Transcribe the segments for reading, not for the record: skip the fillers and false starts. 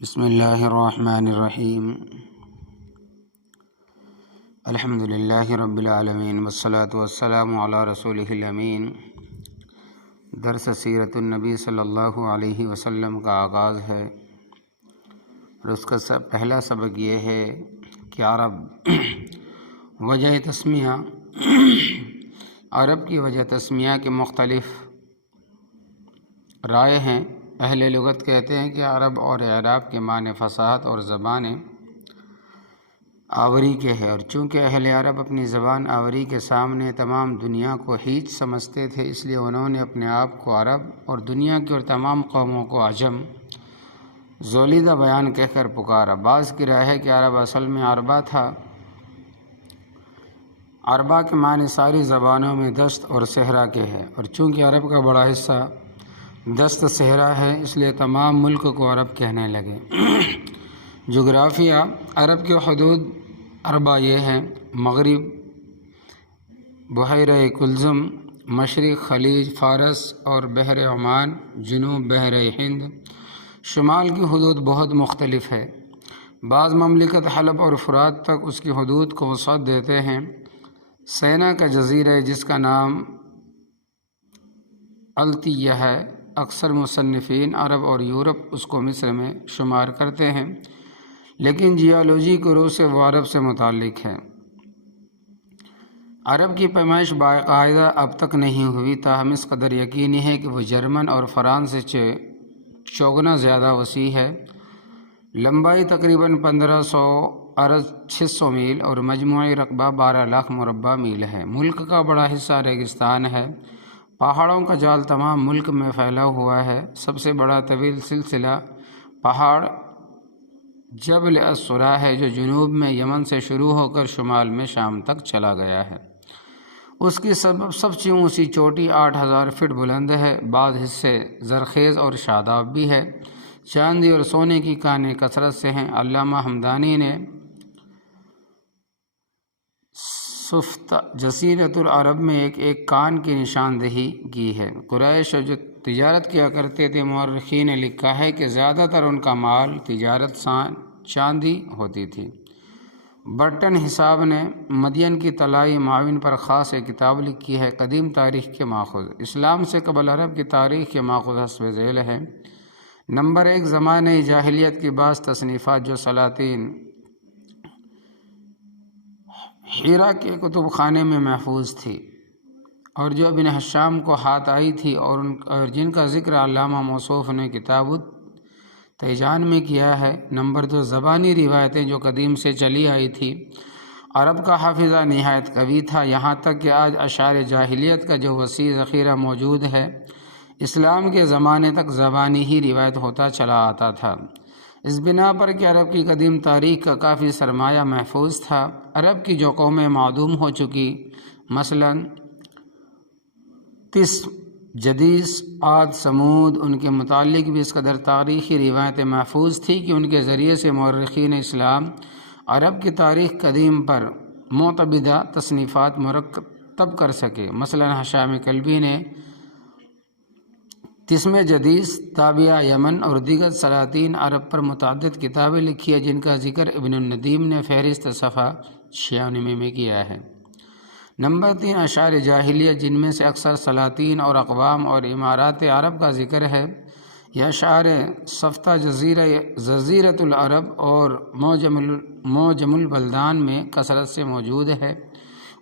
بسم اللہ الرحمن الرحیم الحمد للہ رب العالمین والصلاة والسلام علی رسولہ الامین۔ درس سیرت النبی صلی اللہ علیہ وسلم کا آغاز ہے اور اس کا پہلا سبق یہ ہے کہ عرب وجہ تسمیہ عرب کی وجہ تسمیہ کے مختلف رائے ہیں۔ اہل لغت کہتے ہیں کہ عرب اور اعراب کے معنی فصاحت اور زبان آوری کے ہے، اور چونکہ اہل عرب اپنی زبان آوری کے سامنے تمام دنیا کو ہیچ سمجھتے تھے، اس لیے انہوں نے اپنے آپ کو عرب اور دنیا کی اور تمام قوموں کو عجم زولیدہ بیان کہہ کر پکارا۔ بعض کی رائے ہے کہ عرب اصل میں عربہ تھا۔ عربہ کے معنی ساری زبانوں میں دست اور صحرا کے ہے، اور چونکہ عرب کا بڑا حصہ دست صحرا ہے، اس لیے تمام ملک کو عرب کہنے لگے۔ جغرافیہ عرب کے حدود اربع یہ ہیں: مغرب بحیرہ کلزم، مشرق خلیج فارس اور بحر عمان، جنوب بحر ہند۔ شمال کی حدود بہت مختلف ہے، بعض مملکت حلب اور فرات تک اس کی حدود کو وسعت دیتے ہیں۔ سینا کا جزیرہ جس کا نام التیہ ہے، اکثر مصنفین عرب اور یورپ اس کو مصر میں شمار کرتے ہیں، لیکن جیولوجی کی روح سے وہ عرب سے متعلق ہے۔ عرب کی پیمائش باقاعدہ اب تک نہیں ہوئی، تاہم اس قدر یقینی ہے کہ وہ جرمن اور فرانس سے چوگنا زیادہ وسیع ہے۔ لمبائی تقریباً 1500 عرض 600 میل اور مجموعی رقبہ 12 لاکھ مربع میل ہے۔ ملک کا بڑا حصہ ریگستان ہے، پہاڑوں کا جال تمام ملک میں پھیلا ہوا ہے۔ سب سے بڑا طویل سلسلہ پہاڑ جبل السرا ہے، جو جنوب میں یمن سے شروع ہو کر شمال میں شام تک چلا گیا ہے۔ اس کی سب سے اونچی چوٹی 8000 فٹ بلند ہے۔ بعض حصے زرخیز اور شاداب بھی ہے۔ چاندی اور سونے کی کانیں کثرت سے ہیں۔ علامہ حمدانی نے جزیرۃ العرب میں ایک کان کی نشاندہی کی ہے۔ قریش جو تجارت کیا کرتے تھے، مورخین نے لکھا ہے کہ زیادہ تر ان کا مال تجارت چاندی ہوتی تھی۔ برٹن حساب نے مدین کی طلائی معاون پر خاص ایک کتاب لکھی ہے۔ قدیم تاریخ کے ماخذ اسلام سے قبل عرب کی تاریخ کے ماخذ حسب ذیل ہے۔ نمبر 1، زمانۂ جاہلیت کی بعض تصنیفات جو سلاطین ہیرا کے کتب خانے میں محفوظ تھی اور جو ابن حشام کو ہاتھ آئی تھی، اور جن کا ذکر علامہ موصوف نے کتاب التیجان میں کیا ہے۔ نمبر 2، زبانی روایتیں جو قدیم سے چلی آئی تھی۔ عرب کا حافظہ نہایت قوی تھا، یہاں تک کہ آج اشعار جاہلیت کا جو وسیع ذخیرہ موجود ہے، اسلام کے زمانے تک زبانی ہی روایت ہوتا چلا آتا تھا۔ اس بنا پر کہ عرب کی قدیم تاریخ کا کافی سرمایہ محفوظ تھا، عرب کی جو قومیں معدوم ہو چکی، مثلاً تس، جدیس، عاد، سمود، ان کے متعلق بھی اس قدر تاریخی روایتیں محفوظ تھی کہ ان کے ذریعے سے مورخین اسلام عرب کی تاریخ قدیم پر معتمدہ تصنیفات مرتب کر سکے۔ مثلاً ہشام کلبی نے تسم جدیس، تابعہ یمن اور دیگر سلاطین عرب پر متعدد کتابیں لکھی ہیں، جن کا ذکر ابن الندیم نے فہرست صفحہ 96 میں کیا ہے۔ نمبر 3، اشعار جاہلیت جن میں سے اکثر سلاطین اور اقوام اور امارات عرب کا ذکر ہے۔ یہ اشعار سفتہ جزیرۃ العرب اور معجم البلدان میں کثرت سے موجود ہے۔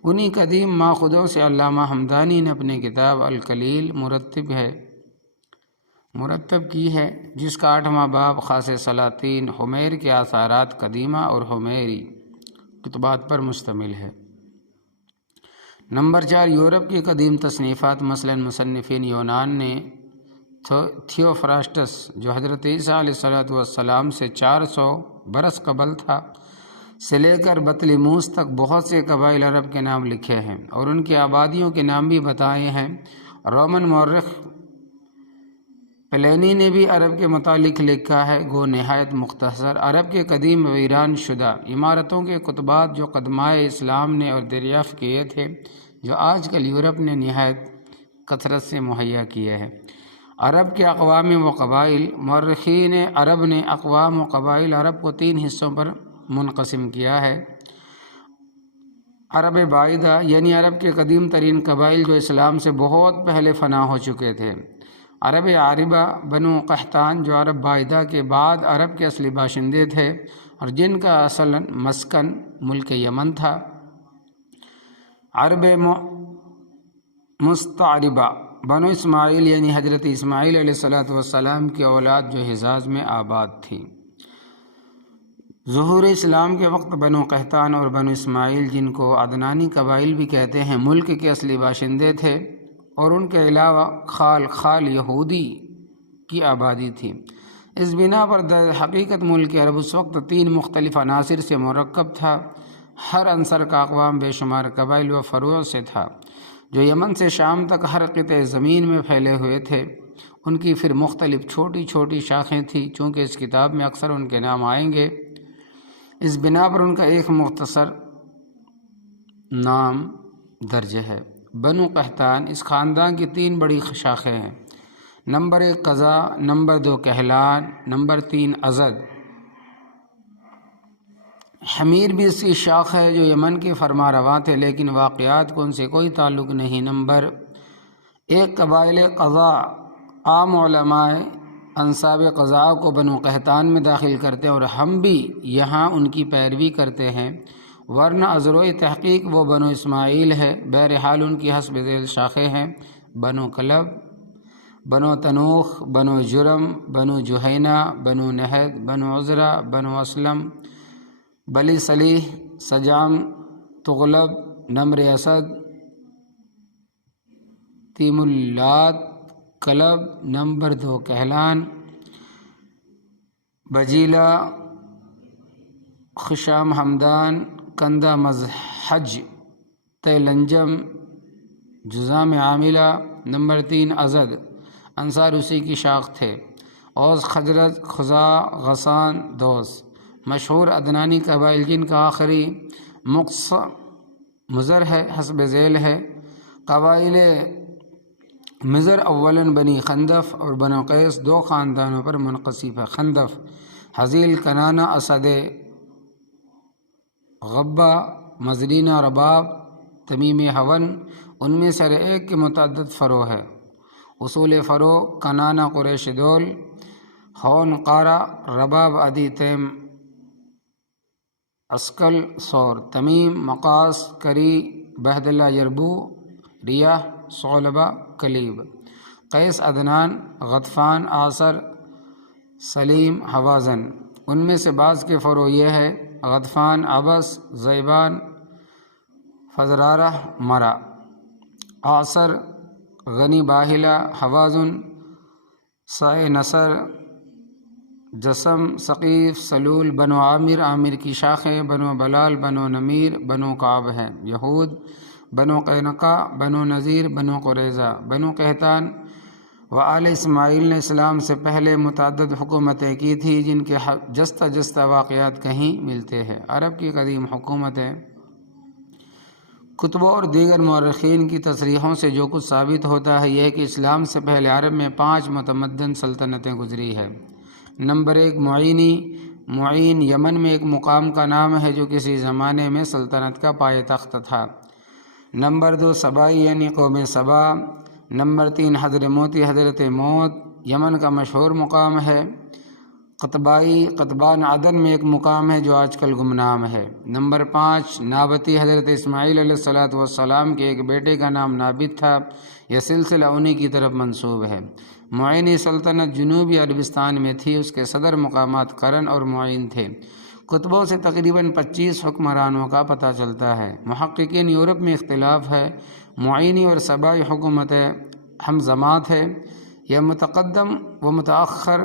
انہی قدیم ماخذوں سے علامہ حمدانی نے اپنی کتاب الکلیل مرتب کی ہے، جس کا 8واں باب خاص سلاطین حمیر کے آثارات قدیمہ اور حمیری کتبات پر مشتمل ہے۔ نمبر 4، یورپ کی قدیم تصنیفات، مثلاً مصنفین یونان نے تھیوفراسٹس جو حضرت عیسیٰ علیہ السلام سے 400 برس قبل تھا سے لے کر بطلیموس تک بہت سے قبائل عرب کے نام لکھے ہیں اور ان کی آبادیوں کے نام بھی بتائے ہیں۔ رومن مورخ پلینی نے بھی عرب کے متعلق لکھا ہے، گو نہایت مختصر۔ عرب کے قدیم ویران شدہ عمارتوں کے کتبات جو قدمائے اسلام نے اور دریافت کیے تھے، جو آج کل یورپ نے نہایت کثرت سے مہیا کیے ہیں۔ عرب کے اقوام و قبائل، مورخین عرب نے اقوام و قبائل عرب کو 3 حصوں پر منقسم کیا ہے۔ عرب بعیدہ یعنی عرب کے قدیم ترین قبائل جو اسلام سے بہت پہلے فنا ہو چکے تھے۔ عرب عاربہ بنو قحطان جو عرب بعیدہ کے بعد عرب کے اصلی باشندے تھے اور جن کا اصل مسکن ملک یمن تھا۔ عرب مستعربہ بنو اسماعیل یعنی حضرت اسماعیل علیہ السلام کی اولاد جو حجاز میں آباد تھی۔ ظہور اسلام کے وقت بنو قحطان اور بنو اسماعیل، جن کو عدنانی قبائل بھی کہتے ہیں، ملک کے اصلی باشندے تھے اور ان کے علاوہ خال یہودی کی آبادی تھی۔ اس بنا پر در حقیقت ملک عرب اس وقت 3 مختلف عناصر سے مرکب تھا۔ ہر عنصر کا اقوام بے شمار قبائل و فروع سے تھا جو یمن سے شام تک ہر قطع زمین میں پھیلے ہوئے تھے۔ ان کی پھر مختلف چھوٹی چھوٹی شاخیں تھیں، چونکہ اس کتاب میں اکثر ان کے نام آئیں گے، اس بنا پر ان کا ایک مختصر نام درج ہے۔ بنو قحطان اس خاندان کی 3 بڑی شاخیں ہیں۔ نمبر 1 قضا، نمبر 2 کہلان، نمبر 3 ازد۔ حمیر بھی اس کی شاخ ہے جو یمن کے فرما رواں تھے، لیکن واقعات کو ان سے کوئی تعلق نہیں۔ نمبر 1 قبائل قضا، عام علماء انصاب قضاء کو بنو قحطان میں داخل کرتے ہیں اور ہم بھی یہاں ان کی پیروی کرتے ہیں، ورنہ ازروئے تحقیق وہ بنو اسماعیل ہے۔ بہرحال ان کی حسب ذیل شاخیں ہیں: بنو کلب، بنو تنوخ، بنو جرم، بنو جہینہ، بنو نہد، بنو عذرہ، بنو اسلم، بلی صلیح، سجام، تغلب، نمر اسد، تیم اللات، کلب، نمبر 2 کہلان، بجیلہ، خشام حمدان، کندہ مزحج، تیلنجم، جزام عاملہ، نمبر 3 ازد۔ انصار اسی کی شاخ تھے۔ اوس، خزرج، خزاع، غسان، دوس۔ مشہور عدنانی قبائل جن کا آخری مقص مضر ہے حسب ذیل ہے: قبائل مضر اولاً بنی خندف اور بنو قیس 2 خاندانوں پر منقسم ہے: خندف، حزیل، کنانہ، اسد غبہ، مزرینہ، رباب، تمیم ہون۔ ان میں سے ہر ایک کے متعدد فروع ہے۔ اصول فروع: کنانہ قریش دول، ہون قارہ، رباب عدی تیم اسکل سور، تمیم مقاس کری بہدلہ یربو ریاح صعلبہ کلیب، قیس عدنان غطفان آصر سلیم حوازن۔ ان میں سے بعض کے فروع یہ ہے: غطفان عبس زیبان فزرارہ مرا، آصر غنی باہلہ حوازن سائے نصر جسم ثقیف سلول۔ بنو عامر، عامر کی شاخیں بنو بلال، بنو نمیر، بنو کعب ہیں۔ یہود: بنو قینقاع، بنو نذیر، بنو قریظہ۔ بنو قحطان و آل اسماعیل نے اسلام سے پہلے متعدد حکومتیں کی تھیں جن کے جستہ جستہ واقعات کہیں ملتے ہیں۔ عرب کی قدیم حکومتیں۔ کتبوں اور دیگر مورخین کی تصریحوں سے جو کچھ ثابت ہوتا ہے یہ ہے کہ اسلام سے پہلے عرب میں 5 متمدن سلطنتیں گزری ہے۔ نمبر 1 معینی۔ معین یمن میں ایک مقام کا نام ہے جو کسی زمانے میں سلطنت کا پائے تخت تھا۔ نمبر 2 سبائی یعنی قوم سبا۔ نمبر 3 حضرموتی، حضرت موت یمن کا مشہور مقام ہے۔ قطبائی، قطبان عدن میں ایک مقام ہے جو آج کل گمنام ہے۔ نمبر 5 نابتی، حضرت اسماعیل علیہ السلام کے ایک بیٹے کا نام نابت تھا، یہ سلسلہ انہی کی طرف منسوب ہے۔ معینی سلطنت جنوبی عربستان میں تھی، اس کے صدر مقامات قرن اور معین تھے۔ کتبوں سے تقریباً 25 حکمرانوں کا پتہ چلتا ہے۔ محققین یورپ میں اختلاف ہے، معینی اور سبائی حکومتیں ہمزمات ہے یا متقدم و متأخر۔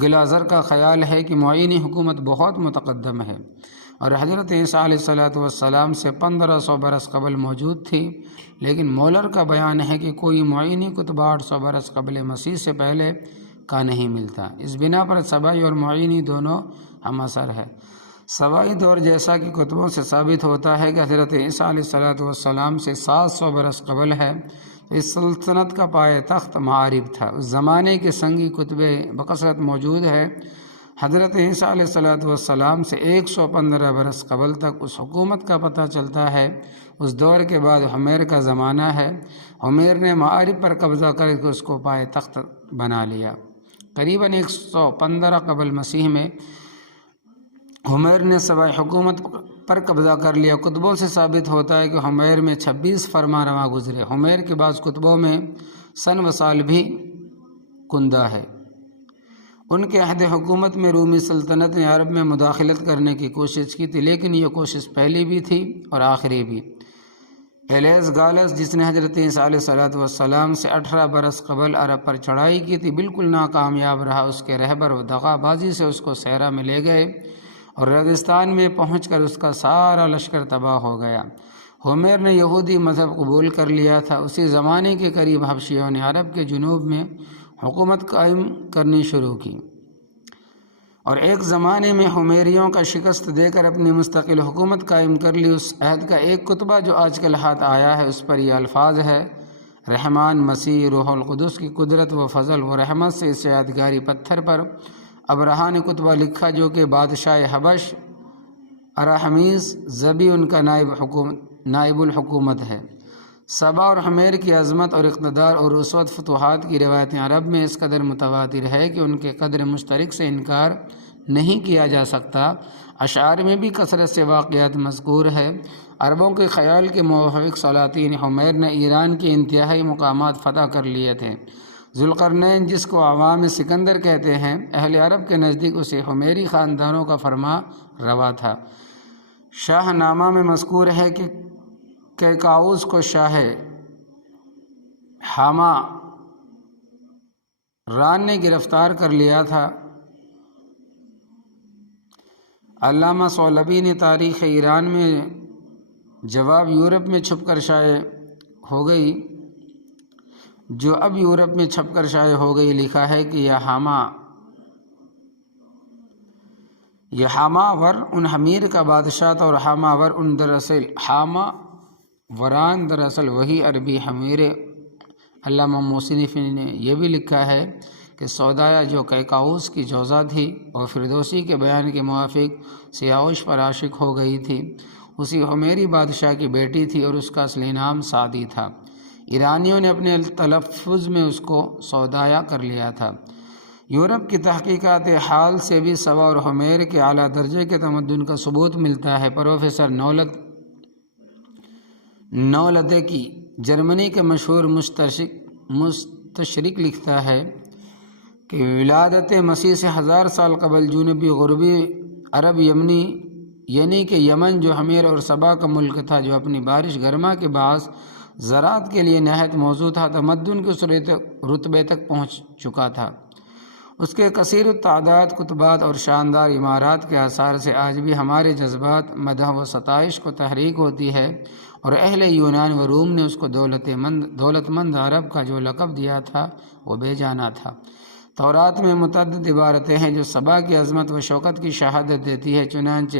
گلازر کا خیال ہے کہ معینی حکومت بہت متقدم ہے اور حضرت عیسیٰ علیہ السلام سے 1500 برس قبل موجود تھی، لیکن مولر کا بیان ہے کہ کوئی معینی کتبہ 800 برس قبل مسیح سے پہلے کا نہیں ملتا۔ اس بنا پر سبائی اور معینی دونوں ہم اثر ہے۔ سبائی دور جیسا کہ کتبوں سے ثابت ہوتا ہے کہ حضرت عیسیٰ علیہ السلام سے 700 برس قبل ہے، اس سلطنت کا پائے تخت معارب تھا۔ اس زمانے کے سنگی کتبے بکثرت موجود ہے۔ حضرت عیسیٰ علیہ السلام سے 115 برس قبل تک اس حکومت کا پتہ چلتا ہے۔ اس دور کے بعد حمیر کا زمانہ ہے۔ حمیر نے معارب پر قبضہ کر کے اس کو پائے تخت بنا لیا۔ قریباً 115 قبل مسیح میں حمیر نے صبائی حکومت پر قبضہ کر لیا۔ کتبوں سے ثابت ہوتا ہے کہ حمیر میں 26 فرمانروا گزرے۔ حمیر کے بعض کتبوں میں سن و سال بھی کندہ ہے۔ ان کے عہد حکومت میں رومی سلطنت نے عرب میں مداخلت کرنے کی کوشش کی تھی، لیکن یہ کوشش پہلی بھی تھی اور آخری بھی۔ ایلیس گالس، جس نے حضرت عیسیٰ علیہ السلام سے 18 برس قبل عرب پر چڑھائی کی تھی، بالکل ناکامیاب رہا۔ اس کے رہبر و دغا بازی سے اس کو صحرا میں لے گئے اور ریگستان میں پہنچ کر اس کا سارا لشکر تباہ ہو گیا۔ حمیر نے یہودی مذہب قبول کر لیا تھا۔ اسی زمانے کے قریب حبشیوں نے عرب کے جنوب میں حکومت قائم کرنی شروع کی اور ایک زمانے میں حمیریوں کا شکست دے کر اپنی مستقل حکومت قائم کر لی۔ اس عہد کا ایک کتبہ جو آج کل ہاتھ آیا ہے، اس پر یہ الفاظ ہے: رحمان، مسیح، روح القدس کی قدرت و فضل و رحمت سے اس یادگاری پتھر پر ابرہا نے کتبہ لکھا، جو کہ بادشاہ حبش ارحمیز ذبی ان کا نائب الحکومت ہے۔ سبا اور حمیر کی عظمت اور اقتدار اور اس وقت فتوحات کی روایتیں عرب میں اس قدر متواتر ہے کہ ان کے قدر مشترک سے انکار نہیں کیا جا سکتا۔ اشعار میں بھی کثرت سے واقعات مذکور ہے۔ عربوں کے خیال کے موافق سلاطین حمیر نے ایران کے انتہائی مقامات فتح کر لیے تھے۔ ذوالقرنین، جس کو عوام سکندر کہتے ہیں، اہل عرب کے نزدیک اسے حمیری خاندانوں کا فرما روا تھا۔ شاہ نامہ میں مذکور ہے کہ کیکاؤس کو شاہ حاما ران نے گرفتار کر لیا تھا۔ علامہ صولبی نے تاریخ ایران میں جواب یورپ میں چھپ کر شائع ہو گئی، جو اب یورپ میں چھپ کر شائع ہو گئی، لکھا ہے کہ یہ حماور ان حمیر کا بادشاہ تھا، اور حماور ان دراصل حماوران دراصل وہی عربی حمیر۔ علامہ موصنفی نے یہ بھی لکھا ہے کہ سودایا جو کیکاؤس کی جوزا تھی اور فردوسی کے بیان کے موافق سیاوش پر عاشق ہو گئی تھی، اسی حمیری بادشاہ کی بیٹی تھی اور اس کا اصلی نام سعدی تھا۔ ایرانیوں نے اپنے تلفظ میں اس کو سودایا کر لیا تھا۔ یورپ کی تحقیقات حال سے بھی سبا اور حمیر کے اعلیٰ درجے کے تمدن کا ثبوت ملتا ہے۔ پروفیسر نولدکی، جرمنی کے مشہور مستشرق، لکھتا ہے کہ ولادت مسیح سے 1000 سال قبل جنوبی غربی عرب یعنی کہ یمن، جو حمیر اور سبا کا ملک تھا، جو اپنی بارش گرما کے باعث زراعت کے لیے نہایت موزوں تھا، تمدن کے اس رتبے تک پہنچ چکا تھا۔ اس کے کثیر التعداد کتبات اور شاندار عمارات کے آثار سے آج بھی ہمارے جذبات مدح و ستائش کو تحریک ہوتی ہے، اور اہل یونان و روم نے اس کو دولت مند عرب کا جو لقب دیا تھا وہ بے جانا تھا۔ تورات میں متعدد عبارتیں ہیں جو سبا کی عظمت و شوکت کی شہادت دیتی ہے۔ چنانچہ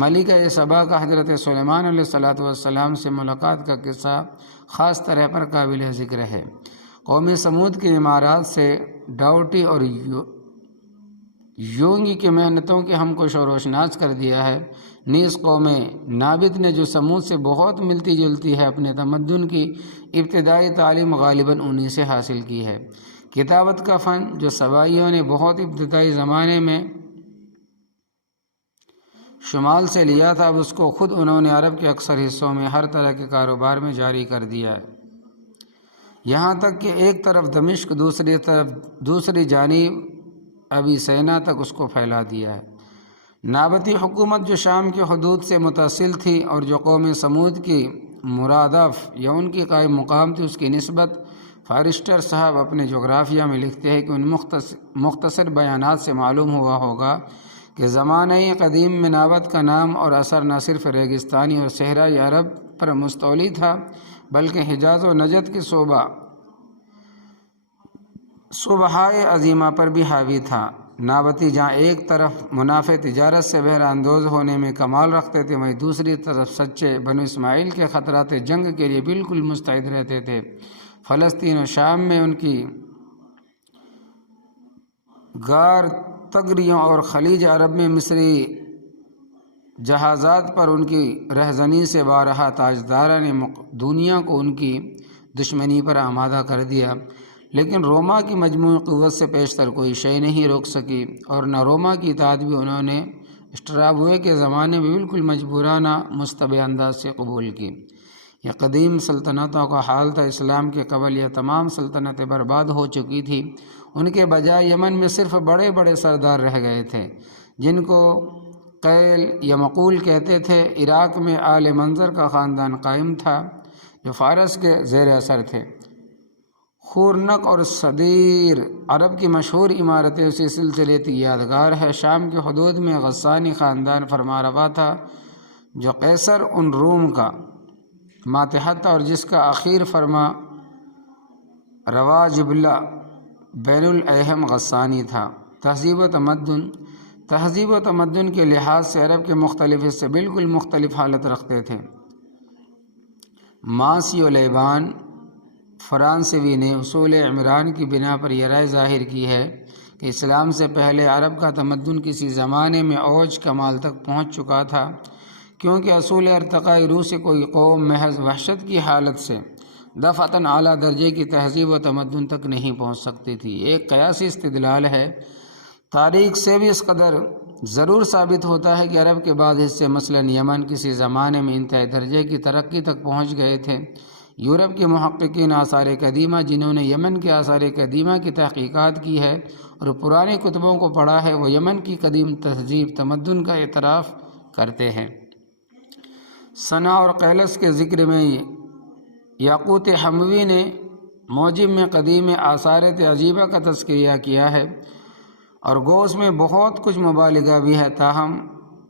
ملکہ سبا کا حضرت سلیمان علیہ السلام سے ملاقات کا قصہ خاص طرح پر قابل ذکر ہے۔ قوم سمود کی عمارات سے ڈاؤٹی اور یونگی کی محنتوں کے ہم کو شوروشناس کر دیا ہے۔ نیز قوم نابت نے جو سمود سے بہت ملتی جلتی ہے، اپنے تمدن کی ابتدائی تعلیم غالباً انہی سے حاصل کی ہے۔ کتابت کا فن جو سبائیوں نے بہت ابتدائی زمانے میں شمال سے لیا تھا، اب اس کو خود انہوں نے عرب کے اکثر حصوں میں ہر طرح کے کاروبار میں جاری کر دیا ہے، یہاں تک کہ ایک طرف دمشق، دوسری جانب ابی سینا تک اس کو پھیلا دیا ہے۔ نابتی حکومت جو شام کے حدود سے متصل تھی اور جو قوم سمود کی مرادف یا ان کی قائم مقام تھی، اس کی نسبت فارسٹر صاحب اپنے جغرافیہ میں لکھتے ہیں کہ ان مختصر بیانات سے معلوم ہوا ہوگا کہ زمانہ قدیم میں نابت کا نام اور اثر نہ صرف ریگستانی اور صحرائی عرب پر مستولی تھا، بلکہ حجاز و نجد کے صوبہائے عظیمہ پر بھی حاوی تھا۔ نابتی جہاں ایک طرف منافع تجارت سے بہرہ اندوز ہونے میں کمال رکھتے تھے، وہیں دوسری طرف سچے بنو اسماعیل کے خطرات جنگ کے لیے بالکل مستعد رہتے تھے۔ فلسطین و شام میں ان کی غار تگریوں اور خلیج عرب میں مصری جہازات پر ان کی رہزنی سے بارہا تاجداران دنیا کو ان کی دشمنی پر آمادہ کر دیا، لیکن روما کی مجموعی قوت سے پیشتر کوئی شے نہیں روک سکی، اور نہ روما کی اطاعت بھی انہوں نے اسٹرابوے کے زمانے میں بالکل مجبورانہ مستبد انداز سے قبول کی۔ یہ قدیم سلطنتوں کا حال تھا۔ اسلام کے قبل یہ تمام سلطنتیں برباد ہو چکی تھی، ان کے بجائے یمن میں صرف بڑے بڑے سردار رہ گئے تھے جن کو قیل یا مقول کہتے تھے۔ عراق میں آل منظر کا خاندان قائم تھا جو فارس کے زیر اثر تھے۔ خورنق اور صدیر عرب کی مشہور عمارتیں اسی سلسلے کی یادگار ہے۔ شام کے حدود میں غسانی خاندان فرمانروا تھا جو قیصر ان روم کا ماتحت تھا اور جس کا اخیر فرما روا جبلہ بین الاہم غسانی تھا۔ تہذیب و تمدن کے لحاظ سے عرب کے مختلف حصے بالکل مختلف حالت رکھتے تھے۔ ماسیو لیبان فرانسیوی نے اصول عمران کی بنا پر یہ رائے ظاہر کی ہے کہ اسلام سے پہلے عرب کا تمدن کسی زمانے میں اوج کمال تک پہنچ چکا تھا، کیونکہ اصول ارتقاء روح سے کوئی قوم محض وحشت کی حالت سے دفعتاً اعلیٰ درجے کی تہذیب و تمدن تک نہیں پہنچ سکتی تھی۔ ایک قیاسی استدلال ہے۔ تاریخ سے بھی اس قدر ضرور ثابت ہوتا ہے کہ عرب کے بعض حصے مثلاً یمن کسی زمانے میں انتہائی درجے کی ترقی تک پہنچ گئے تھے۔ یورپ کے محققین آثار قدیمہ جنہوں نے یمن کے آثار قدیمہ کی تحقیقات کی ہے اور پرانے کتبوں کو پڑھا ہے، وہ یمن کی قدیم تہذیب تمدن کا اعتراف کرتے ہیں۔ صنع اور قیلس کے ذکر میں یاقوت حموی نے موجم میں قدیم آثار عجیبہ کا تذکرہ کیا ہے، اور گوس میں بہت کچھ مبالغہ بھی ہے، تاہم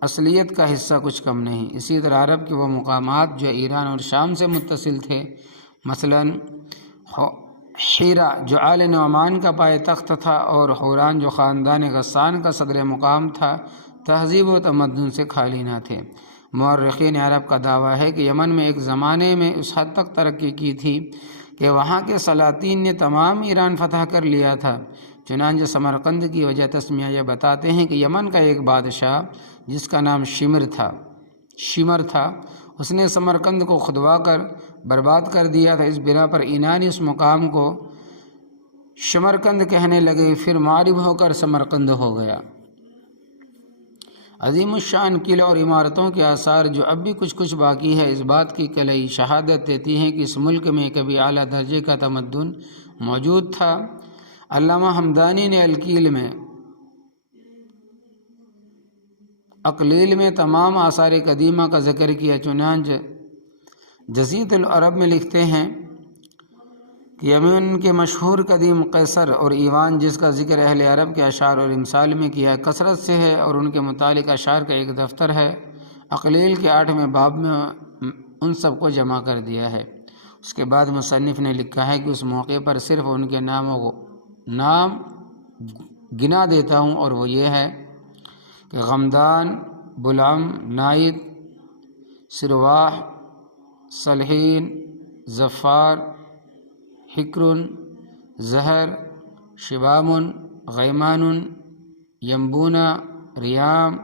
اصلیت کا حصہ کچھ کم نہیں۔ اسی طرح عرب کے وہ مقامات جو ایران اور شام سے متصل تھے، مثلاً حیرہ جو آل نعمان کا پائے تخت تھا اور حوران جو خاندان غسان کا صدر مقام تھا، تہذیب و تمدن سے خالی نہ تھے۔ مورخین عرب کا دعویٰ ہے کہ یمن میں ایک زمانے میں اس حد تک ترقی کی تھی کہ وہاں کے سلاطین نے تمام ایران فتح کر لیا تھا۔ چنانچہ سمرقند کی وجہ تسمیہ یہ بتاتے ہیں کہ یمن کا ایک بادشاہ جس کا نام شمر تھا، اس نے سمرقند کو خودوا کر برباد کر دیا تھا۔ اس بنا پر اینان اس مقام کو شمرقند کہنے لگے، پھر معرب ہو کر سمرقند ہو گیا۔ عظیم الشان قلعوں اور عمارتوں کے آثار جو اب بھی کچھ باقی ہے، اس بات کی کلیدی شہادت دیتی ہیں کہ اس ملک میں کبھی اعلیٰ درجے کا تمدن موجود تھا۔ علامہ حمدانی نے اقلیل میں تمام آثار قدیمہ کا ذکر کیا۔ چنانچہ جزیرۃ العرب میں لکھتے ہیں کہ یمن کے مشہور قدیم قیصر اور ایوان جس کا ذکر اہل عرب کے اشعار اور امثال میں کیا کثرت سے ہے، اور ان کے متعلق اشعار کا ایک دفتر ہے۔ اقلیل کے 8ویں باب میں ان سب کو جمع کر دیا ہے۔ اس کے بعد مصنف نے لکھا ہے کہ اس موقع پر صرف ان کے نام گنا دیتا ہوں، اور وہ یہ ہے کہ غمدان، بلعم، نائد، سرواح، صلحین، ظفار، حکرن، زہر، شبامن، غیمان، ینبونا، ریام،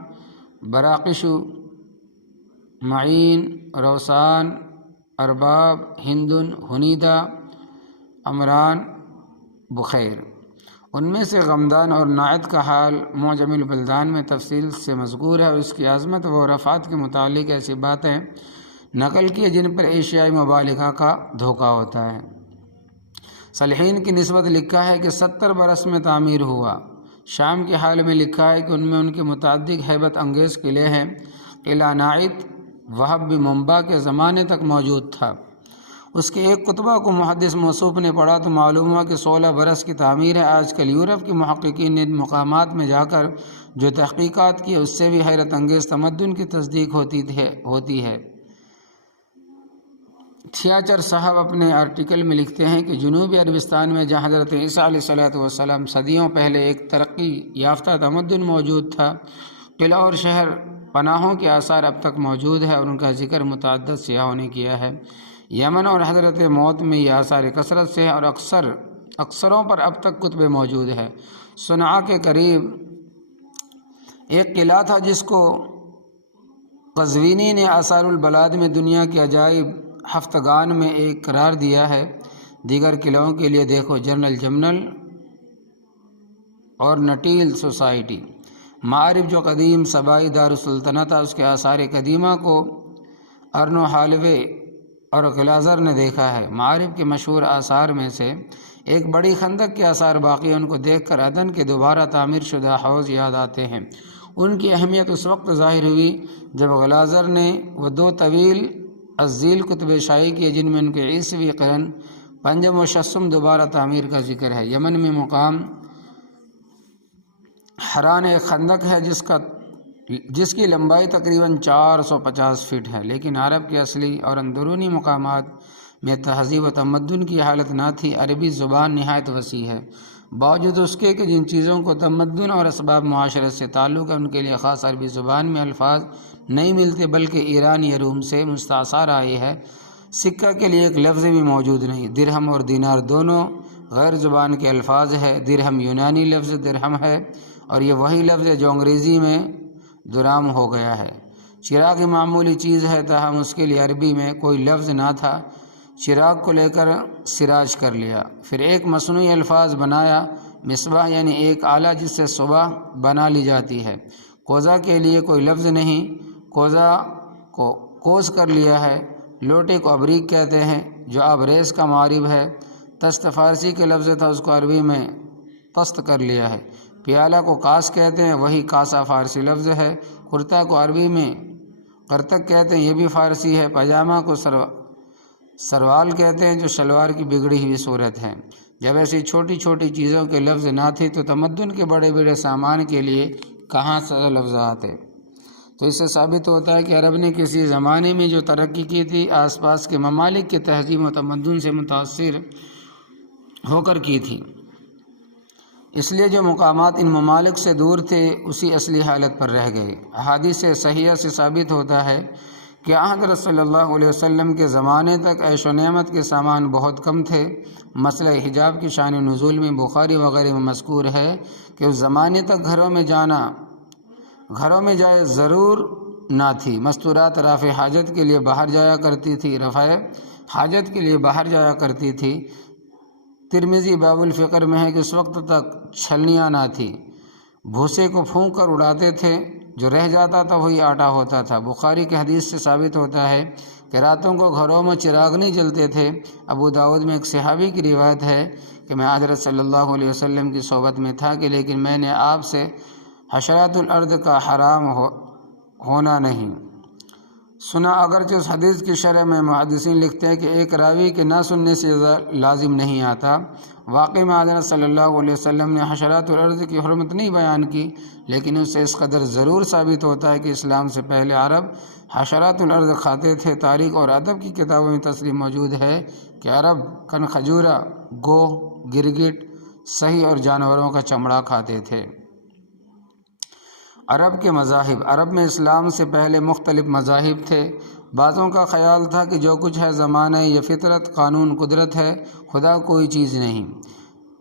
براقش، معین، روسان، ارباب، ہندن، حنیدہ، عمران، بخیر۔ ان میں سے غمدان اور نائد کا حال معجم البلدان میں تفصیل سے مذکور ہے، اور اس کی عظمت و رفعت کے متعلق ایسی باتیں نقل کی جن پر ایشیائی مبالغہ کا دھوکہ ہوتا ہے۔ صالحین کی نسبت لکھا ہے کہ 70 برس میں تعمیر ہوا۔ شام کے حال میں لکھا ہے کہ ان میں ان کے متعدد ہیبت انگیز قلعے ہیں۔ قلعہ نائد وہب منبع کے زمانے تک موجود تھا۔ اس کے ایک کتبہ کو محدث موصوف نے پڑھا تو معلوم ہوا کہ 16 برس کی تعمیر ہے۔ آج کل یورپ کے محققین نے ان مقامات میں جا کر جو تحقیقات کی اس سے بھی حیرت انگیز تمدن کی تصدیق ہوتی ہے۔ تھیاچر صاحب اپنے آرٹیکل میں لکھتے ہیں کہ جنوبی عربستان میں جہاں حضرت عیسیٰ علیہ السلام صدیوں پہلے ایک ترقی یافتہ تمدن موجود تھا، قلعہ اور شہر پناہوں کے آثار اب تک موجود ہے، اور ان کا ذکر متعدد سیاحوں نے کیا ہے۔ یمن اور حضرت موت میں یہ آثار کثرت سے ہے اور اکثروں پر اب تک کتب موجود ہے۔ صنعاء کے قریب ایک قلعہ تھا جس کو قزوینی نے آثار البلاد میں دنیا کے عجائب ہفتگان میں ایک قرار دیا ہے۔ دیگر قلعوں کے لیے دیکھو جنرل جمنل اور نٹیل سوسائٹی۔ معارف جو قدیم سبائی دارالسلطنت تھا، اس کے آثار قدیمہ کو ارنو ہالوے اور غلازر نے دیکھا ہے۔ معارف کے مشہور آثار میں سے ایک بڑی خندق کے آثار باقی ہیں۔ ان کو دیکھ کر عدن کے دوبارہ تعمیر شدہ حوض یاد آتے ہیں۔ ان کی اہمیت اس وقت ظاہر ہوئی جب غلازر نے وہ 2 طویل الذیل کتب شائع کیے جن میں ان کے عیسوی قرن پنجم و ششم دوبارہ تعمیر کا ذکر ہے۔ یمن میں مقام حران ایک خندق ہے جس کی لمبائی تقریباً 450 فٹ ہے، لیکن عرب کے اصلی اور اندرونی مقامات میں تہذیب و تمدن کی حالت نہ تھی۔ عربی زبان نہایت وسیع ہے، باوجود اس کے کہ جن چیزوں کو تمدن اور اسباب معاشرت سے تعلق ہے ان کے لیے خاص عربی زبان میں الفاظ نہیں ملتے، بلکہ ایران یا روم سے مستعصر آئی ہے۔ سکہ کے لیے ایک لفظ بھی موجود نہیں۔ درہم اور دینار دونوں غیر زبان کے الفاظ ہے۔ درہم یونانی لفظ درہم ہے اور یہ وہی لفظ ہے جو انگریزی میں درام ہو گیا ہے۔ چراغ معمولی چیز ہے، تاہم اس کے لیے عربی میں کوئی لفظ نہ تھا۔ چراغ کو لے کر سراج کر لیا، پھر ایک مصنوعی الفاظ بنایا، مصباح یعنی ایک آلہ جس سے صبح بنا لی جاتی ہے۔ کوزہ کے لیے کوئی لفظ نہیں، کوزہ کو کوز کر لیا ہے۔ لوٹے کو ابریق کہتے ہیں جو ابریز کا معرب ہے۔ تست فارسی کے لفظ تھا، اس کو عربی میں تست کر لیا ہے۔ پیالہ کو کاس کہتے ہیں، وہی کاسا فارسی لفظ ہے۔ کرتا کو عربی میں کرتک کہتے ہیں، یہ بھی فارسی ہے۔ پاجامہ کو سروال کہتے ہیں جو شلوار کی بگڑی ہوئی صورت ہے۔ جب ایسی چھوٹی چھوٹی چیزوں کے لفظ نہ تھے تو تمدن کے بڑے بڑے سامان کے لیے کہاں سے لفظ آتے؟ تو اس سے ثابت ہوتا ہے کہ عرب نے کسی زمانے میں جو ترقی کی تھی آس پاس کے ممالک کے تہذیب و تمدن سے متاثر ہو کر کی تھی، اس لیے جو مقامات ان ممالک سے دور تھے اسی اصلی حالت پر رہ گئے۔ احادیث صحیحہ سے ثابت ہوتا ہے کہ حضرت صلی اللہ علیہ وسلم کے زمانے تک عیش و نعمت کے سامان بہت کم تھے۔ مسئلہ حجاب کی شان نزول میں بخاری وغیرہ میں مذکور ہے کہ اس زمانے تک گھروں میں جائے ضرور نہ تھی۔ مستورات رفع حاجت کے لیے باہر جایا کرتی تھی۔ ترمذی باب الفقر میں ہے کہ اس وقت تک چھلنیاں نہ تھی، بھوسے کو پھونک کر اڑاتے تھے، جو رہ جاتا تھا وہی آٹا ہوتا تھا۔ بخاری کے حدیث سے ثابت ہوتا ہے کہ راتوں کو گھروں میں چراغ نہیں جلتے تھے۔ ابو داؤد میں ایک صحابی کی روایت ہے کہ میں حضرت صلی اللہ علیہ وسلم کی صحبت میں تھا کہ لیکن میں نے آپ سے حشرات الارض کا حرام ہونا نہیں سنا، اگرچہ اس حدیث کی شرح میں محدثین لکھتے ہیں کہ ایک راوی کے نہ سننے سے لازم نہیں آتا۔ واقعی میں حضرت صلی اللہ علیہ وسلم نے حشرات الارض کی حرمت نہیں بیان کی، لیکن اس سے اس قدر ضرور ثابت ہوتا ہے کہ اسلام سے پہلے عرب حشرات الارض کھاتے تھے۔ تاریخ اور ادب کی کتابوں میں تصریح موجود ہے کہ عرب کنخجورہ، گوہ، گرگٹ، سہی اور جانوروں کا چمڑا کھاتے تھے۔ عرب کے مذاہب۔ عرب میں اسلام سے پہلے مختلف مذاہب تھے۔ بعضوں کا خیال تھا کہ جو کچھ ہے زمانہ یہ فطرت، قانون، قدرت ہے، خدا کوئی چیز نہیں۔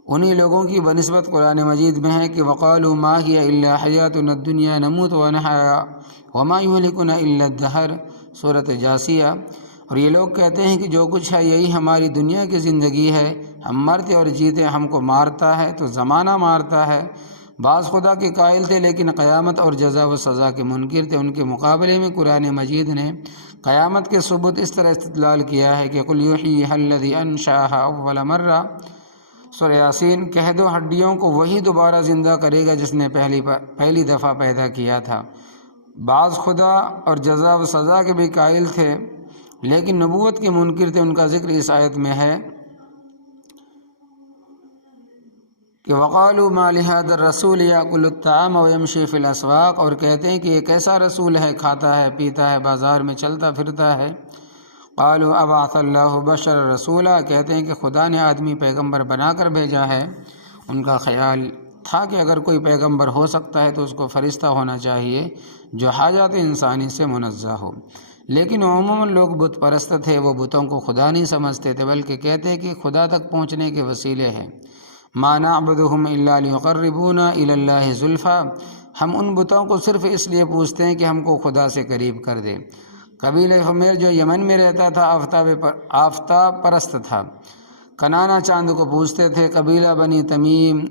انہی لوگوں کی بنسبت قرآن مجید میں ہے کہ وَقَالُوا مَا هِيَ إِلَّا حَيَاتُنَا الدُّنْيَا نَمُوتُ وَنَحْيَا وَمَا يُهْلِكُنَا إِلَّا الدَّهْرُ سورۃ جاثیہ۔ اور یہ لوگ کہتے ہیں کہ جو کچھ ہے یہی ہماری دنیا کی زندگی ہے، ہم مرتے اور جیتے، ہم کو مارتا ہے تو زمانہ مارتا ہے۔ بعض خدا کے قائل تھے لیکن قیامت اور جزا و سزا کے منکر تھے۔ ان کے مقابلے میں قرآن مجید نے قیامت کے ثبوت اس طرح استدلال کیا ہے کہ قُلْ يُحْيِيهَا الَّذِي أَنشَأَهَا أَوَّلَ مَرَّةٍ سورہ یاسین۔ کہہ دو ہڈیوں کو وہی دوبارہ زندہ کرے گا جس نے پہلی دفعہ پیدا کیا تھا۔ بعض خدا اور جزا و سزا کے بھی قائل تھے لیکن نبوت کے منکر تھے۔ ان کا ذکر اس آیت میں ہے کہ وَقَالُوا مَا لِهَذَا الرَّسُولِ يَأْكُلُ الطَّعَامَ وَيَمْشِي فِي الْأَسْوَاقِ، اور کہتے ہیں کہ یہ کیسا رسول ہے، کھاتا ہے، پیتا ہے، بازار میں چلتا پھرتا ہے۔ قَالُوا أَبَعَثَ اللَّهُ بَشَرًا رَسُولًا، کہتے ہیں کہ خدا نے آدمی پیغمبر بنا کر بھیجا ہے۔ ان کا خیال تھا کہ اگر کوئی پیغمبر ہو سکتا ہے تو اس کو فرشتہ ہونا چاہیے جو حاجات انسانی سے منزہ ہو۔ لیکن عموماً لوگ بت پرست تھے، وہ بتوں کو خدا نہیں سمجھتے تھے بلکہ کہتے کہ خدا تک پہنچنے کے وسیلے ہیں۔ ما نعبدهم الا ليقربونا الى اللہ زلفا، ہم ان بتوں کو صرف اس لیے پوجتے ہیں کہ ہم کو خدا سے قریب کر دے۔ قبیلہ حمیر جو یمن میں رہتا تھا آفتاب پرست تھا، کنانا چاند کو پوجتے تھے۔ قبیلہ بنی تمیم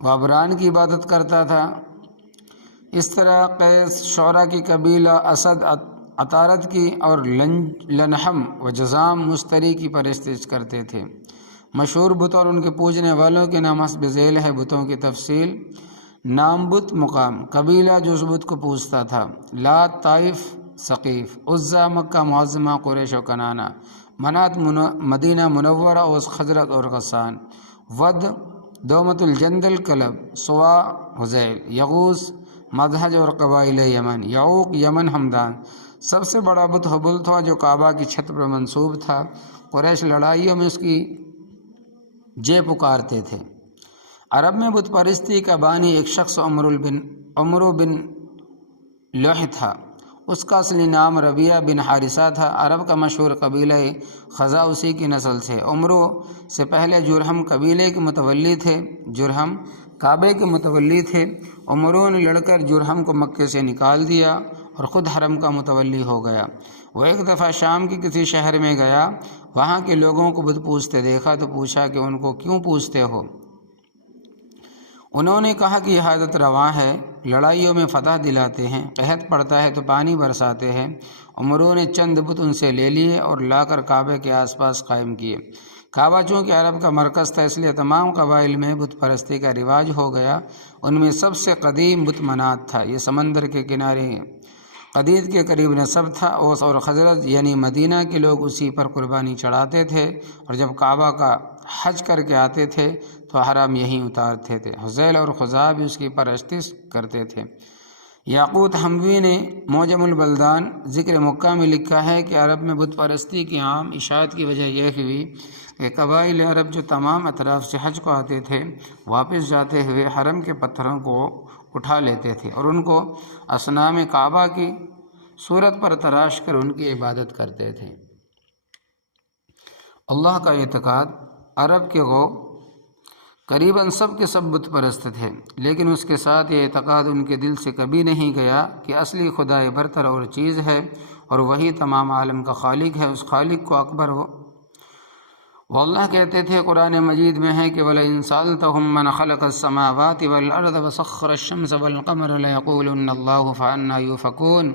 وابران کی عبادت کرتا تھا۔ اس طرح قیس شعرا کی قبیلہ اسد عطارد کی اور لنحم و جزام مستری کی پرستش کرتے تھے۔ مشہور بت اور ان کے پوجنے والوں کے نام حسب ذیل ہے۔ بتوں کی تفصیل: نام بت مقام: قبیلہ جو اس بت کو پوجتا تھا: لات طائف ثقیف، عزا مکہ معظمہ قریش و کنانہ، منات مدینہ منورہ اوس خزرت اور غسان، ود دومت الجندل کلب، سوا حذیل، یغوث مدحج اور قبائل یمن، یعوق یمن ہمدان۔ سب سے بڑا بت حبل تھا جو کعبہ کی چھت پر منصوب تھا۔ قریش لڑائیوں میں اس کی جے پکارتے تھے۔ عرب میں بت پرستی کا بانی ایک شخص عمرو بن لوح تھا۔ اس کا اصلی نام ربیعہ بن حارثہ تھا۔ عرب کا مشہور قبیلہ خزا اسی کی نسل سے۔ عمرو سے پہلے جرہم قبیلے کے متولی تھے۔ جرہم کعبے کے متولی تھے۔ عمرو نے لڑ کر جرہم کو مکے سے نکال دیا اور خود حرم کا متولی ہو گیا۔ وہ ایک دفعہ شام کے کسی شہر میں گیا، وہاں کے لوگوں کو بت پوجتے دیکھا تو پوچھا کہ ان کو کیوں پوجتے ہو؟ انہوں نے کہا کہ یہ حاجت رواں ہے، لڑائیوں میں فتح دلاتے ہیں، قحط پڑتا ہے تو پانی برساتے ہیں۔ عمرو نے چند بت ان سے لے لیے اور لا کر کعبے کے آس پاس قائم کیے۔ کعبہ چونکہ عرب کا مرکز تھا، اس لیے تمام قبائل میں بت پرستی کا رواج ہو گیا۔ ان میں سب سے قدیم بت منات تھا۔ یہ سمندر کے کنارے قدید کے قریب نسب تھا۔ اوس اور خزرج یعنی مدینہ کے لوگ اسی پر قربانی چڑھاتے تھے، اور جب کعبہ کا حج کر کے آتے تھے تو حرام یہیں اتارتے تھے۔ حذیل اور خزاع بھی اس کی پرستش کرتے تھے۔ یاقوت حموی نے معجم البلدان ذکر مکہ میں لکھا ہے کہ عرب میں بت پرستی کی عام اشاعت کی وجہ یہ ہوئی کہ قبائل عرب جو تمام اطراف سے حج کو آتے تھے، واپس جاتے ہوئے حرم کے پتھروں کو اٹھا لیتے تھے اور ان کو اصنام کعبہ کی صورت پر تراش کر ان کی عبادت کرتے تھے۔ اللہ کا اعتقاد: عرب کے قریباً سب کے سب بت پرست تھے، لیکن اس کے ساتھ یہ اعتقاد ان کے دل سے کبھی نہیں گیا کہ اصلی خدا برتر اور چیز ہے اور وہی تمام عالم کا خالق ہے۔ اس خالق کو اکبر وہ اللہ کہتے تھے۔ قرآن مجید میں ہے کہ وَلَئِن سَأَلْتَهُم مَّنْ خَلَقَ السَّمَاوَاتِ وَالْأَرْضَ وَسَخَّرَ الشَّمْسَ وَالْقَمَرَ لَيَقُولُنَّ اللَّهُ فَأَنَّىٰ يُؤْفَكُونَ۔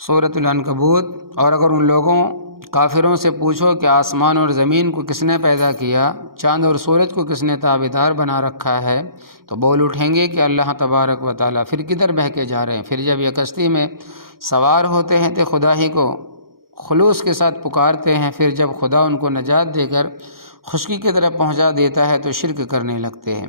سورۃ العنکبوت۔ اور اگر ان لوگوں کافروں سے پوچھو کہ آسمان اور زمین کو کس نے پیدا کیا، چاند اور سورج کو کس نے تابعدار بنا رکھا ہے، تو بول اٹھیں گے کہ اللہ تبارک و تعالیٰ۔ پھر کدھر بہکے جا رہے ہیں؟ پھر جب یہ کشتی میں سوار ہوتے ہیں تو خدا ہی کو خلوص کے ساتھ پکارتے ہیں، پھر جب خدا ان کو نجات دے کر خشکی کی طرف پہنچا دیتا ہے تو شرک کرنے لگتے ہیں۔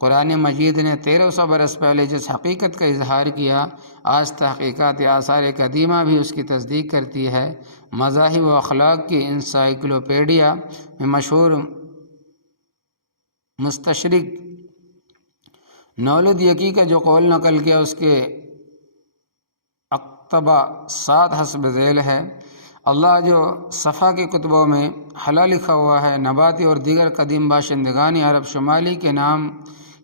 قرآن مجید نے 1300 برس پہلے جس حقیقت کا اظہار کیا، آج تحقیقات آثار قدیمہ بھی اس کی تصدیق کرتی ہے۔ مذاہب و اخلاق کی انسائکلوپیڈیا میں مشہور مستشرق نولد-یکی کا جو قول نقل کیا، اس کے اقتباسات حسب ذیل ہے: اللہ جو صفا کے کتبوں میں حلا لکھا ہوا ہے، نباتی اور دیگر قدیم باشندگان عرب شمالی کے نام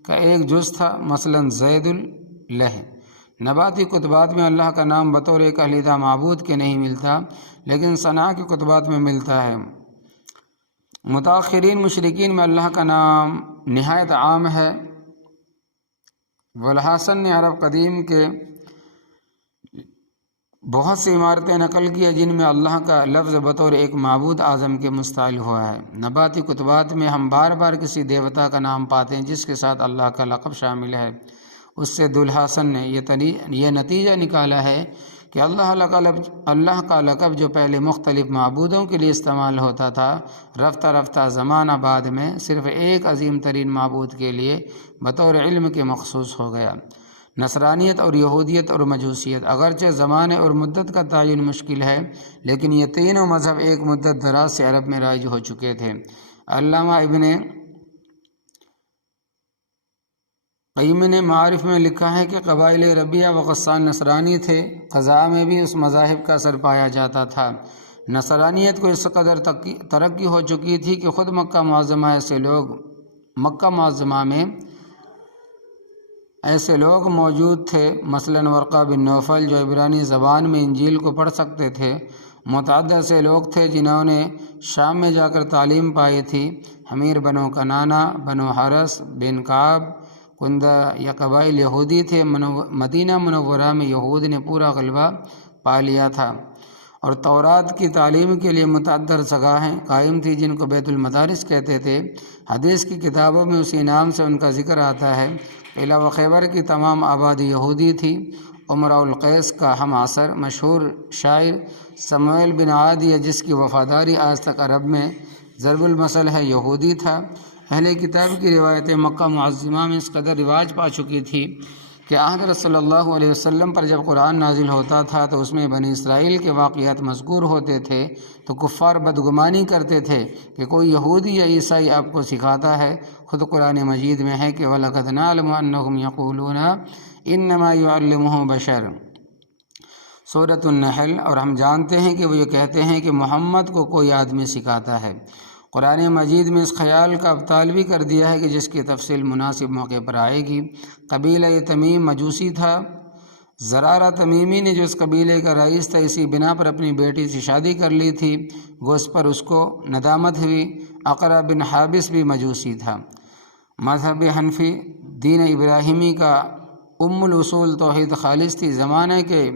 کا ایک جز تھا، مثلا زید اللہ۔ نباتی کتبات میں اللہ کا نام بطور ایک علیحدہ معبود کے نہیں ملتا، لیکن صنعاء کے کتبات میں ملتا ہے۔ متاخرین مشرکین میں اللہ کا نام نہایت عام ہے۔ والحسن نے عرب قدیم کے بہت سی عمارتیں نقل کیا جن میں اللہ کا لفظ بطور ایک معبود اعظم کے مستعل ہوا ہے۔ نباتی کتبات میں ہم بار بار کسی دیوتا کا نام پاتے ہیں جس کے ساتھ اللہ کا لقب شامل ہے۔ اس سے ذوالحسن نے یہ نتیجہ نکالا ہے کہ اللہ کا لقب جو پہلے مختلف معبودوں کے لیے استعمال ہوتا تھا، رفتہ رفتہ زمانہ بعد میں صرف ایک عظیم ترین معبود کے لیے بطور علم کے مخصوص ہو گیا۔ نصرانیت اور یہودیت اور مجوسیت، اگرچہ زمانے اور مدت کا تعین مشکل ہے، لیکن یہ تینوں مذہب ایک مدت دراز سے عرب میں رائج ہو چکے تھے۔ علامہ ابن قیم نے معارف میں لکھا ہے کہ قبائل ربیہ و غسان نصرانی تھے، قضاء میں بھی اس مذاہب کا اثر پایا جاتا تھا۔ نصرانیت کو اس قدر ترقی ہو چکی تھی کہ خود مکہ معظمہ میں ایسے لوگ موجود تھے، مثلاً ورقہ بن نوفل جو عبرانی زبان میں انجیل کو پڑھ سکتے تھے۔ متعدد ایسے لوگ تھے جنہوں نے شام میں جا کر تعلیم پائی تھی۔ حمیر بنو کنانہ، بنو حرس بن کعب، کندہ یا قبائل یہودی تھے۔ مدینہ منورہ میں یہود نے پورا غلبہ پا لیا تھا، اور تورات کی تعلیم کے لیے متعدد جگہیں قائم تھی جن کو بیت المدارس کہتے تھے۔ حدیث کی کتابوں میں اسی نام سے ان کا ذکر آتا ہے۔ علاوہ خیبر کی تمام آبادی یہودی تھی۔ امراء القیس کا ہم عصر مشہور شاعر سمویل بن عادیہ، جس کی وفاداری آج تک عرب میں ضرب المثل ہے، یہودی تھا۔ اہل کتاب کی روایتیں مکہ معظمہ میں اس قدر رواج پا چکی تھی کہ حضرت صلی اللہ علیہ وسلم پر جب قرآن نازل ہوتا تھا تو اس میں بنی اسرائیل کے واقعات مذکور ہوتے تھے تو کفار بدگمانی کرتے تھے کہ کوئی یہودی یا عیسائی آپ کو سکھاتا ہے۔ خود قرآن مجید میں ہے کہ وَلَقَدْ نَعْلَمُ أَنَّهُمْ يَقُولُونَ إِنَّمَا يُعَلِّمُهُ بَشَرٌ، سورۃ النحل۔ اور ہم جانتے ہیں کہ وہ یہ کہتے ہیں کہ محمد کو کوئی آدمی سکھاتا ہے۔ قرآن مجید میں اس خیال کا ابطال بھی کر دیا ہے کہ جس کی تفصیل مناسب موقع پر آئے گی۔ قبیلہ تمیم مجوسی تھا۔ زرارہ تمیمی نے جو اس قبیلے کا رئیس تھا، اسی بنا پر اپنی بیٹی سے شادی کر لی تھی، گو اس پر اس کو ندامت ہوئی۔ اقرا بن حابس بھی مجوسی تھا۔ مذہب حنفی دین ابراہیمی کا الاصول توحید خالص تھی۔ زمانے کے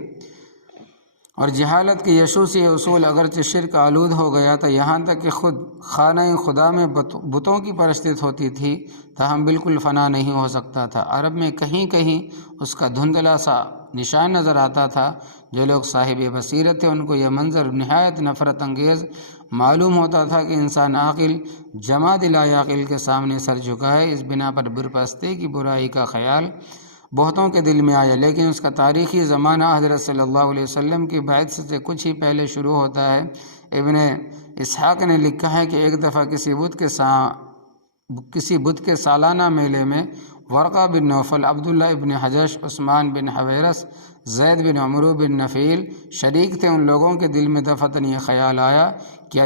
اور جہالت کے یسوع سے یہ اصول اگرچہ شرک آلود ہو گیا تھا، یہاں تک کہ خود خانہ خدا میں بتوں کی پرستش ہوتی تھی، تاہم بالکل فنا نہیں ہو سکتا تھا۔ عرب میں کہیں کہیں اس کا دھندلا سا نشان نظر آتا تھا۔ جو لوگ صاحب بصیرت تھے ان کو یہ منظر نہایت نفرت انگیز معلوم ہوتا تھا کہ انسان عاقل جماد لا عاقل کے سامنے سر جھکائے۔ اس بنا پر برپستی کی برائی کا خیال بہتوں کے دل میں آیا، لیکن اس کا تاریخی زمانہ حضرت صلی اللہ علیہ وسلم کی بعثت سے کچھ ہی پہلے شروع ہوتا ہے۔ ابن اسحاق نے لکھا ہے کہ ایک دفعہ کسی بدھ کے سالانہ میلے میں ورقہ بن نوفل، عبداللہ ابن حجش، عثمان بن حویرث، زید بن عمرو بن نفیل شریک تھے۔ ان لوگوں کے دل میں دفعتاً یہ خیال آیا، کیا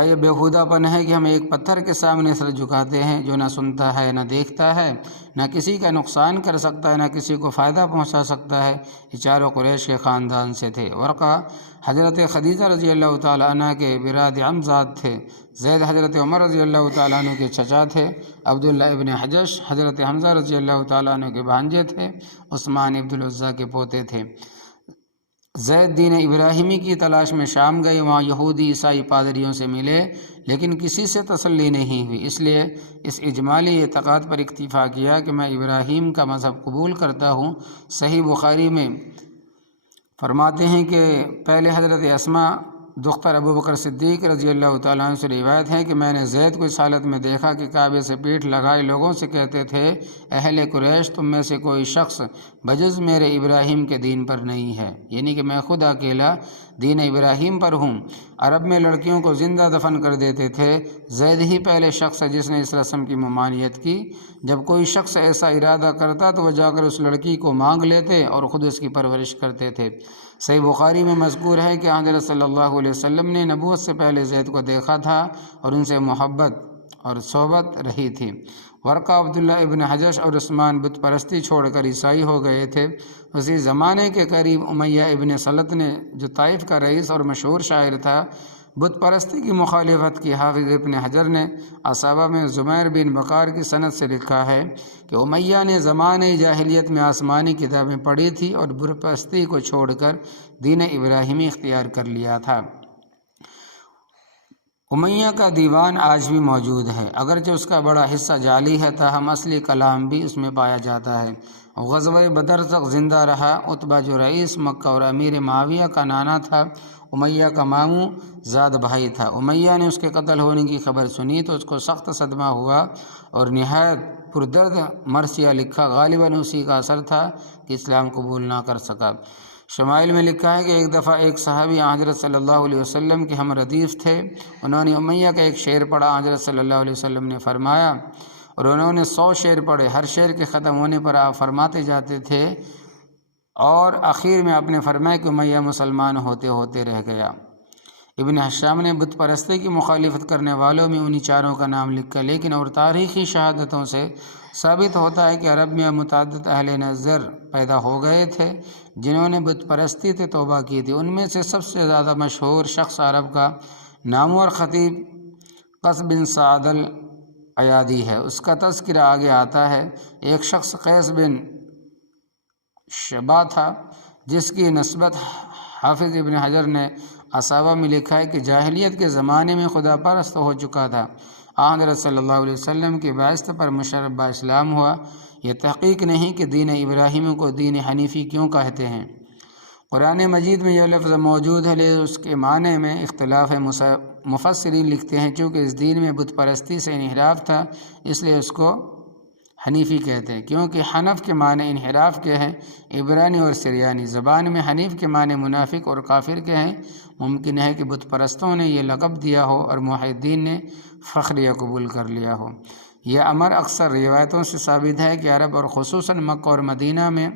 یہ بیہودہ پن ہے کہ ہم ایک پتھر کے سامنے سر جھکاتے ہیں جو نہ سنتا ہے نہ دیکھتا ہے، نہ کسی کا نقصان کر سکتا ہے نہ کسی کو فائدہ پہنچا سکتا ہے۔ یہ چاروں قریش کے خاندان سے تھے۔ ورقہ حضرت خدیجہ رضی اللہ تعالیٰ عنہ کے براد عمزاد تھے۔ زید حضرت عمر رضی اللہ تعالیٰ عنہ کے چچا تھے۔ عبداللہ ابن حجش حضرت حمزہ رضی اللہ تعالیٰ عنہ کے بھانجے تھے۔ عثمان عبد العزیٰ کے پوتے تھے۔ زید دین ابراہیمی کی تلاش میں شام گئے، وہاں یہودی عیسائی پادریوں سے ملے، لیکن کسی سے تسلی نہیں ہوئی، اس لیے اس اجمالی اعتقاد پر اکتفا کیا کہ میں ابراہیم کا مذہب قبول کرتا ہوں۔ صحیح بخاری میں فرماتے ہیں کہ پہلے حضرت اسماء دختر ابوبکر صدیق رضی اللہ تعالیٰ عنہ سے روایت ہے کہ میں نے زید کو اس حالت میں دیکھا کہ کعبے سے پیٹھ لگائے لوگوں سے کہتے تھے، اہل قریش تم میں سے کوئی شخص بجز میرے ابراہیم کے دین پر نہیں ہے، یعنی کہ میں خود اکیلا دین ابراہیم پر ہوں۔ عرب میں لڑکیوں کو زندہ دفن کر دیتے تھے۔ زید ہی پہلے شخص ہے جس نے اس رسم کی ممانعت کی۔ جب کوئی شخص ایسا ارادہ کرتا تو وہ جا کر اس لڑکی کو مانگ لیتے اور خود اس کی پرورش کرتے تھے۔ صحیح بخاری میں مذکور ہے کہ حضرت صلی اللہ علیہ وسلم نے نبوت سے پہلے زید کو دیکھا تھا اور ان سے محبت اور صحبت رہی تھی۔ ورقہ عبداللہ ابن حجش اور عثمان بت پرستی چھوڑ کر عیسائی ہو گئے تھے۔ اسی زمانے کے قریب امیہ ابن سلط نے، جو طائف کا رئیس اور مشہور شاعر تھا، بت پرستی کی مخالفت کی۔ حافظ ابن حجر نے اصابہ میں زمیر بن بکار کی سند سے لکھا ہے کہ امیہ نے زمانے جاہلیت میں آسمانی کتابیں پڑھی تھی اور بت پرستی کو چھوڑ کر دین ابراہیمی اختیار کر لیا تھا۔ امیہ کا دیوان آج بھی موجود ہے، اگرچہ اس کا بڑا حصہ جعلی ہے، تاہم اصلی کلام بھی اس میں پایا جاتا ہے۔ غزوہ بدر تک زندہ رہا۔ عتبہ جو رئیس مکہ اور امیر معاویہ کا نانا تھا، امیہ کا ماموں زاد بھائی تھا۔ امیہ نے اس کے قتل ہونے کی خبر سنی تو اس کو سخت صدمہ ہوا اور نہایت پردرد مرثیہ لکھا۔ غالباً اسی کا اثر تھا کہ اسلام قبول نہ کر سکا۔ شمائل میں لکھا ہے کہ ایک دفعہ ایک صحابی حضرت صلی اللہ علیہ وسلم کے ہم ردیف تھے، انہوں نے امیہ کا ایک شعر پڑھا۔ حضرت صلی اللہ علیہ وسلم نے فرمایا، اور انہوں نے 100 شعر پڑھے۔ ہر شعر کے ختم ہونے پر آپ فرماتے جاتے تھے اور آخر میں آپ نے فرمایا کہ امیہ مسلمان ہوتے ہوتے رہ گیا۔ ابن حشام نے بت پرستی کی مخالفت کرنے والوں میں انہی چاروں کا نام لکھا، لیکن اور تاریخی شہادتوں سے ثابت ہوتا ہے کہ عرب میں متعدد اہل نظر پیدا ہو گئے تھے جنہوں نے بت پرستی سے توبہ کی تھی۔ ان میں سے سب سے زیادہ مشہور شخص عرب کا نامور خطیب قیس بن سعد الایادی ہے۔ اس کا تذکرہ آگے آتا ہے۔ ایک شخص قیس بن شبا تھا جس کی نسبت حافظ ابن حجر نے اصابہ میں لکھا ہے کہ جاہلیت کے زمانے میں خدا پرست ہو چکا تھا۔ حضرت صلی اللہ علیہ وسلم کی بعثت پر مشرف با اسلام ہوا۔ یہ تحقیق نہیں کہ دین ابراہیم کو دین حنیفی کیوں کہتے ہیں۔ قرآن مجید میں یہ لفظ موجود ہے لیکن اس کے معنی میں اختلاف ہے۔ مفسرین لکھتے ہیں چونکہ اس دین میں بت پرستی سے انحراف تھا اس لیے اس کو حنیفی کہتے ہیں، کیونکہ حنف کے معنی انحراف کے ہیں۔ عبرانی اور سریانی زبان میں حنیف کے معنی منافق اور کافر کے ہیں۔ ممکن ہے کہ بت پرستوں نے یہ لقب دیا ہو اور موحدین نے فخریہ قبول کر لیا ہو۔ یہ امر اکثر روایتوں سے ثابت ہے کہ عرب اور خصوصاً مکہ اور مدینہ میں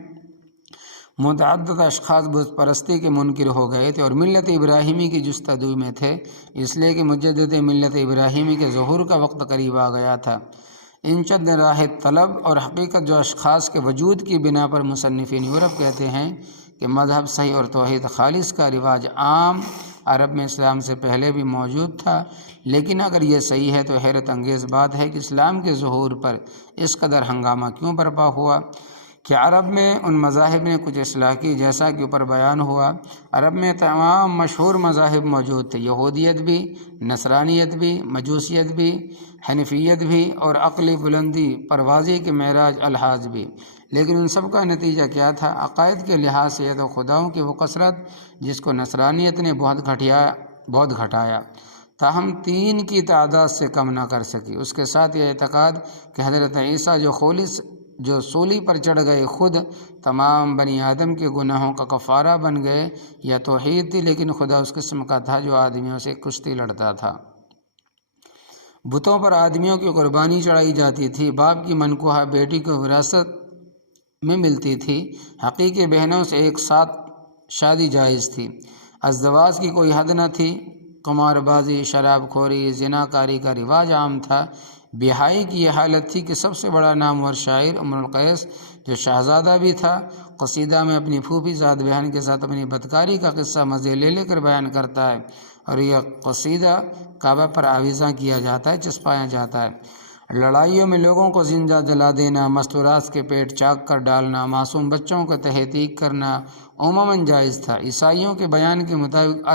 متعدد اشخاص بت پرستی کے منکر ہو گئے تھے اور ملت ابراہیمی کی جستجو میں تھے، اس لیے کہ مجدد ملت ابراہیمی کے ظہور کا وقت قریب آ گیا تھا۔ ان چند راہ طلب اور حقیقت جو اشخاص کے وجود کی بنا پر مصنفین یورپ کہتے ہیں کہ مذہب صحیح اور توحید خالص کا رواج عام عرب میں اسلام سے پہلے بھی موجود تھا، لیکن اگر یہ صحیح ہے تو حیرت انگیز بات ہے کہ اسلام کے ظہور پر اس قدر ہنگامہ کیوں برپا ہوا۔ کہ عرب میں ان مذاہب نے کچھ اصلاح کی جیسا کہ اوپر بیان ہوا۔ عرب میں تمام مشہور مذاہب موجود تھے، یہودیت بھی، نصرانیت بھی، مجوسیت بھی، حنفیت بھی اور عقلی بلندی پروازی کے معراج الحاظ بھی، لیکن ان سب کا نتیجہ کیا تھا؟ عقائد کے لحاظ سے یہ تو خداؤں کی وہ کثرت جس کو نصرانیت نے بہت گھٹایا تاہم 3 کی تعداد سے کم نہ کر سکی۔ اس کے ساتھ یہ اعتقاد کہ حضرت عیسیٰ جو سولی پر چڑھ گئے خود تمام بنی آدم کے گناہوں کا کفارہ بن گئے، یا توحید تھی، لیکن خدا اس قسم کا تھا جو آدمیوں سے کشتی لڑتا تھا۔ بتوں پر آدمیوں کی قربانی چڑھائی جاتی تھی، باپ کی منکوحہ بیٹی کو وراثت میں ملتی تھی، حقیقی بہنوں سے ایک ساتھ شادی جائز تھی، ازدواج کی کوئی حد نہ تھی، قمار بازی، شراب خوری، زنا کاری کا رواج عام تھا۔ بیاہی کی یہ حالت تھی کہ سب سے بڑا نامور شاعر امر القیس جو شہزادہ بھی تھا، قصیدہ میں اپنی پھوپھی زاد بہن کے ساتھ اپنی بدکاری کا قصہ مزے لے کر بیان کرتا ہے، اور یہ قصیدہ کعبہ پر آویزاں کیا جاتا ہے، چسپایا جاتا ہے۔ لڑائیوں میں لوگوں کو زندہ جلا دینا، مستورات کے پیٹ چاک کر ڈالنا، معصوم بچوں کو تحقیق کرنا عموماً جائز تھا۔ عیسائیوں کے بیان کے مطابق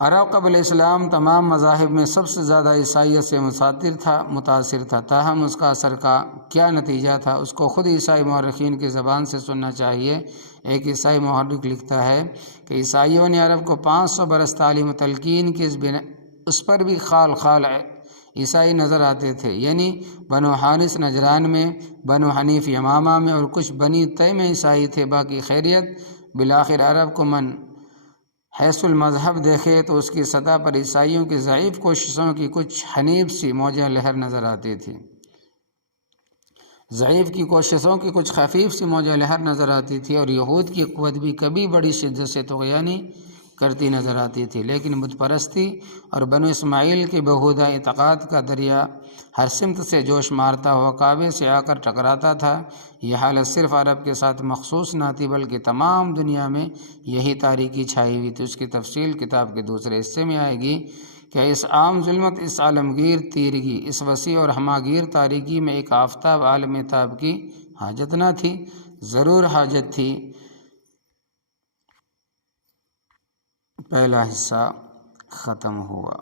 عرب قبل اسلام تمام مذاہب میں سب سے زیادہ عیسائیت سے متاثر تھا، تاہم اس کا اثر کا کیا نتیجہ تھا اس کو خود عیسائی مورخین کی زبان سے سننا چاہیے۔ ایک عیسائی مورخ لکھتا ہے کہ عیسائیوں نے عرب کو 500 برس تعلیم و تلقین کی، اس پر بھی خال عیسائی نظر آتے تھے، یعنی بنو حارث نجران میں، بنو حنیف یمامہ میں اور کچھ بنی طے میں عیسائی تھے، باقی خیریت۔ بالآخر عرب کو من حیث المذہب دیکھے تو اس کی سطح پر عیسائیوں کی ضعیف کوششوں کی کچھ حنیف سی موجہ لہر نظر آتی تھی، ضعیف کی کوششوں کی کچھ خفیف سی موجہ لہر نظر آتی تھی، اور یہود کی قوت بھی کبھی بڑی شدت سے طغیانی کرتی نظر آتی تھی، لیکن بت پرستی اور بنو اسماعیل کی بہودہ اعتقاد کا دریا ہر سمت سے جوش مارتا ہوا کعبے سے آ کر ٹکراتا تھا۔ یہ حالت صرف عرب کے ساتھ مخصوص نہ تھی بلکہ تمام دنیا میں یہی تاریکی چھائی ہوئی تھی۔ اس کی تفصیل کتاب کے دوسرے حصے میں آئے گی کہ اس عام ظلمت، اس عالمگیر تیرگی، اس وسیع اور ہماگیر تاریکی میں ایک آفتاب عالم تاب کی حاجت نہ تھی؟ ضرور حاجت تھی۔ پہلا حصہ ختم ہوا۔